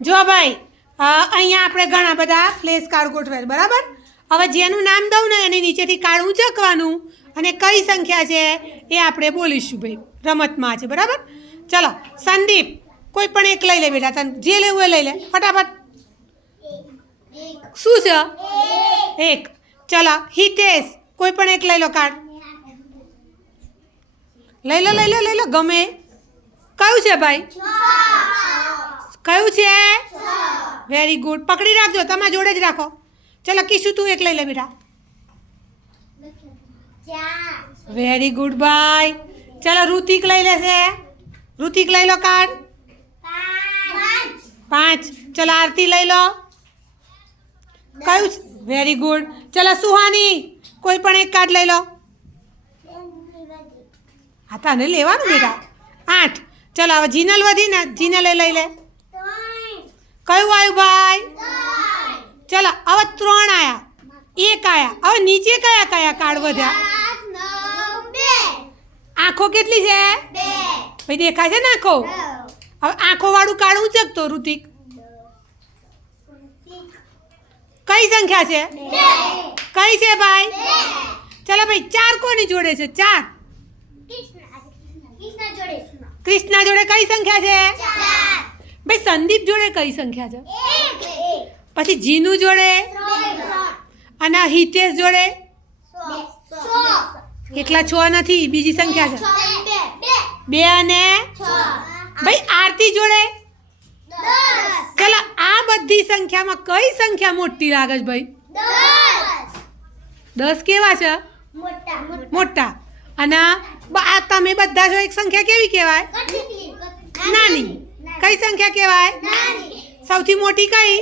જો ભાઈ અહીંયા આપણે ઘણા બધા ફ્લેશ કાર્ડ ગોઠવ્યા બરાબર. હવે જેનું નામ દઉં ને એની નીચેથી કાર્ડ ઊંચકવાનું અને કઈ સંખ્યા છે એ આપણે બોલીશું ભાઈ. રમતમાં છે બરાબર. ચલો સંદીપ કોઈ પણ એક લઈ લે બેટા, તને જે લેવું એ લઈ લે ફટાફટ. શું છે? એક. ચલો હિતેશ કોઈ પણ એક લઈ લો કાર્ડ. લઈ લો ગમે. કયું છે ભાઈ? કયું છે? Very good. પકડી રાખજો, તમારા જોડે જ રાખો. ચલો કિશુ તું એક લઈ લે બેટા. વેરી ગુડ ભાઈ. ચલો ઋતિક લઈ લેશે. ઋતિક લઈ લો કાર્ડ. 5. ચલો આરતી લઈ લો. કયું? Very good. ચલો સુહાની કોઈ પણ એક કાર્ડ લઈ લો. હા તને લેવાનું બેટા. 8. ચલો હવે જીનલ વધી ને, જીનલ લઈ લે. કયું આવ્યું ભાઈ? ચલો હવે 3 આવ્યા, 1 આવ્યા. હવે નીચે કયા કયા કાર્ડ વધ્યા? આંખો કેટલી છે ભાઈ? દેખાય છે ને આંખો? હવે આંખો વાળું કાર્ડ ઊંચકતો ઋતિક. કઈ સંખ્યા છે? કઈ છે ભાઈ? ચલો ભાઈ 4 કોની જોડે છે? 4. કૃષ્ણા જોડે કઈ સંખ્યા છે? ભાઈ સંદીપ જોડે કઈ સંખ્યા છે? પછી જીનુ જોડે અને હિતેશ જોડે કેટલા? 6 નથી, બીજી સંખ્યા છે 2 અને ભાઈ આરતી જોડે. ચલો આ બધી સંખ્યામાં કઈ સંખ્યા મોટી લાગે છે ભાઈ? 10 કેવા છે? મોટા. અને આ તમે બધા જો એક સંખ્યા કેવી કહેવાય? નાની. કઈ સંખ્યા કહેવાય? સૌથી મોટી કઈ?